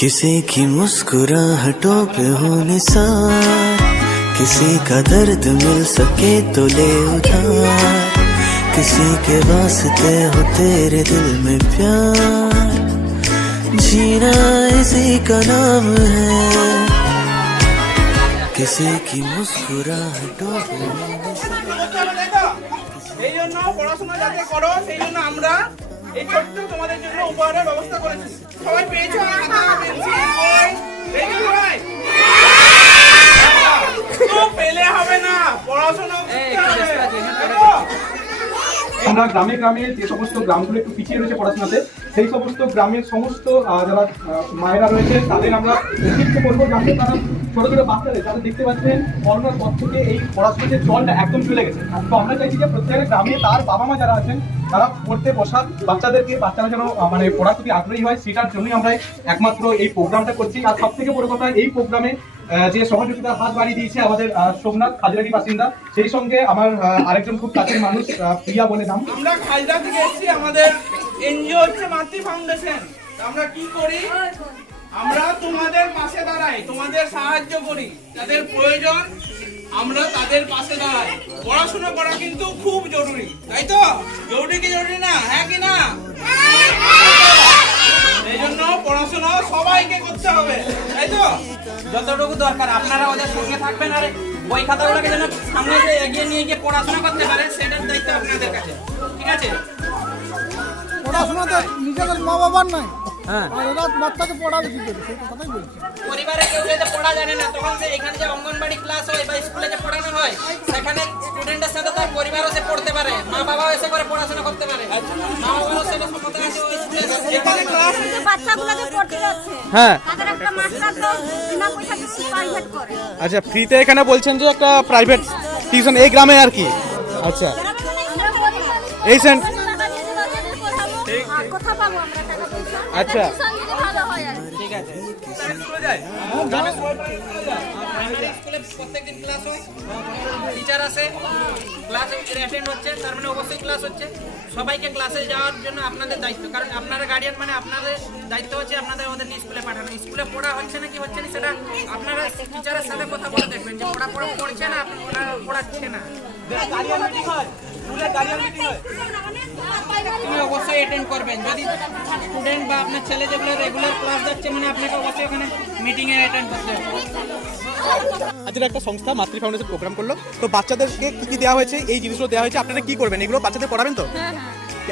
किसी की मुस्कुराहटों पे हो निसार किसी का दर्द मिल सके तो ले उधार किसी के वास्ते हो तेरे दिल में प्यार जीना इसी का नाम है किसी की मुस्कुराहटों पे हो निसार এই জন্য পড়াশোনা যাতে করো সেই জন্য আমরা এই ছোট্ট তোমাদের জন্য উপহারের ব্যবস্থা করেছি। সবাই পেয়েছ? খাতা পেন্সিল বই পেয়েছ সবাই? তো পেলে হবে না। পড়াশোনা করতে হবে। তাই তো? আমরা গ্রামে গ্রামে যে সমস্ত গ্রামগুলো একটু পিছিয়ে রয়েছে পড়াশোনাতে সেই সমস্ত গ্রামের সমস্ত যারা মায়েরা রয়েছে তাদের আমরা উদ্বুদ্ধ করব যাতে তারা ছোটো ছোট বাচ্চাদের যারা দেখতে পাচ্ছেন করোনার পর থেকে এই পড়াশোনার যে জলটা একদম চলে গেছে। তো আমরা চাইছি যে প্রত্যেকের গ্রামে তার বাবা মা যারা আছেন তারা পড়তে বসান। বাচ্চাদেরকে, বাচ্চারা যেন মানে পড়ার প্রতি আগ্রহী হয়, সেটার জন্যই আমরা একমাত্র এই প্রোগ্রামটা করছি। আর সব থেকে বড় কথা, এই প্রোগ্রামে যে সহযোগিতার হাত বাড়িয়ে দিয়েছে আমাদের সোমনাথ খাজরাটি বাসিন্দা, সেই সঙ্গে আমার আরেকজন খুব কাছের মানুষ প্রিয়া বলে নাম। আমরা খাজরা থেকে এসেছি আমাদের এনজিও হচ্ছে মাতৃ ফাউন্ডেশন। আমরা কি করি? আমরা তোমাদের পাশে দাঁড়াই, তোমাদের সাহায্য করি। যাদের প্রয়োজন আমরা তাদের পাশে দাঁড়াই। পড়াশোনা করা কিন্তু খুব জরুরি, তাই তো? জরুরি কি জরুরি না? হ্যাঁ কি না? এই জন্য পড়াশোনা সবাইকে করতে হবে, তাই তো? যতটুকু দরকার, আপনারা ওদের সঙ্গে থাকবেন আর বই খাতাগুলোকে যেন সামনে এগিয়ে নিয়ে গিয়ে পড়াশোনা করতে পারে, সেটার দায়িত্ব আপনাদের কাছে। ঠিক আছে? পড়াশোনা তো নিজেদের মা বাবার নয় হ্যাঁ। আর এরা বাচ্চাকে পড়াবে কি করে? সেই কথাই বলছি। পরিবারে কেউ যদি পড়া জানে না তখন এখানে যে অঙ্গনবাড়ি ক্লাস হয় বা স্কুলে যে পড়ানো হয় সেখানে স্টুডেন্টের সাথে তার পরিবারও সে পড়তে পারে। মা বাবাও এসে করে পড়াশোনা করতে পারে। মা বাবারও সেটা হ্যাঁ। তাদের একটা মাস্টার তো বিনা পয়সা প্রাইভেট করে। আচ্ছা ফ্রিতে এখানে বলছেন যে একটা প্রাইভেট টিউশন এই গ্রামে আর কি? আচ্ছা। এই সেন্ট আর কোথা পাবো আমরা টাকা পয়সা? আচ্ছা। ভালো হয় আর ঠিক আছে। স্কুলে যায় প্রাইমারি স্কুলে প্রত্যেকদিন ক্লাস হয় টিচার আসে ক্লাস অ্যাটেন্ড হচ্ছে তার মানে অবশ্যই ক্লাস হচ্ছে। সবাইকে ক্লাসে যাওয়ার জন্য আপনাদের দায়িত্ব। কারণ আপনারা গার্ডিয়ান মানে আপনাদের দায়িত্ব হচ্ছে আপনাদের ওদের স্কুলে পাঠানো। স্কুলে পড়া হচ্ছে না কি হচ্ছে না সেটা আপনারা টিচারের সাথে কথা বলে দেখবেন যে পড়া পড়া পড়ছে না ওরা পড়াচ্ছে না। গার্ডিয়ান মিটিং হয়। স্কুলে গার্ডিয়ান মিটিং হয়। তুমি অবশ্যই অ্যাটেন্ড করবেন। যদি স্টুডেন্ট বা আপনার ছেলে যেগুলো রেগুলার ক্লাস যাচ্ছে মানে আপনাকে অবশ্যই ওখানে মিটিংয়ে অ্যাটেন্ড করতে হবে। আজকের একটা সংস্থা মাতৃ ফাউন্ডেশন প্রোগ্রাম করল। তো বাচ্চাদেরকে কি কি দেওয়া হয়েছে? এই জিনিসগুলো দেওয়া হয়েছে। আপনারা কি করবেন? এগুলো বাচ্চাদের পড়াবেন তো?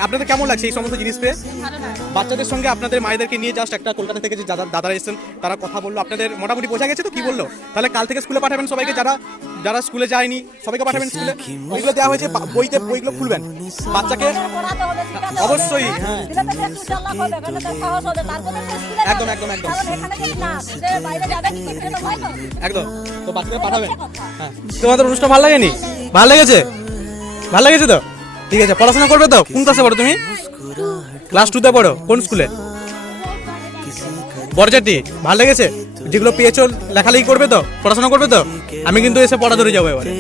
আপনাদের কেমন লাগছে এই সমস্ত জিনিস পেয়ে? বাচ্চাদের সঙ্গে আপনাদের মায়েদেরকে নিয়ে জাস্ট একটা কলকাতা থেকে যে দাদা দাদারা এসেছেন তারা কথা বলল। আপনাদের মোটামুটি বোঝা গেছে তো কি বলল? তাহলে কাল থেকে স্কুলে পাঠাবেন সবাইকে যারা যারা স্কুলে যায়নি সবাইকে পাঠাবেন স্কুলে ওইগুলো দেওয়া হয়েছে বইতে বইগুলো খুলবেন। বাচ্চাকে। অবশ্যই, একদম, একদম, একদম। একদম। তো বাচ্চাকে পাঠাবেন। হ্যাঁ। তোমাদের অনুষ্ঠান ভালো লাগেনি? ভালো লেগেছে? ভালো লেগেছে তো? ঠিক আছে, পড়াশোনা করবে তো? কোন ক্লাসে পড়ো তুমি? ক্লাস টুতে পড়ো? কোন স্কুলে বরজাতি, ভালো লেগেছে? যেগুলো পেয়েছ, লেখালেখি করবে তো? পড়াশোনা করবে তো? আমি কিন্তু এসে পড়া ধরে যাব এবারে।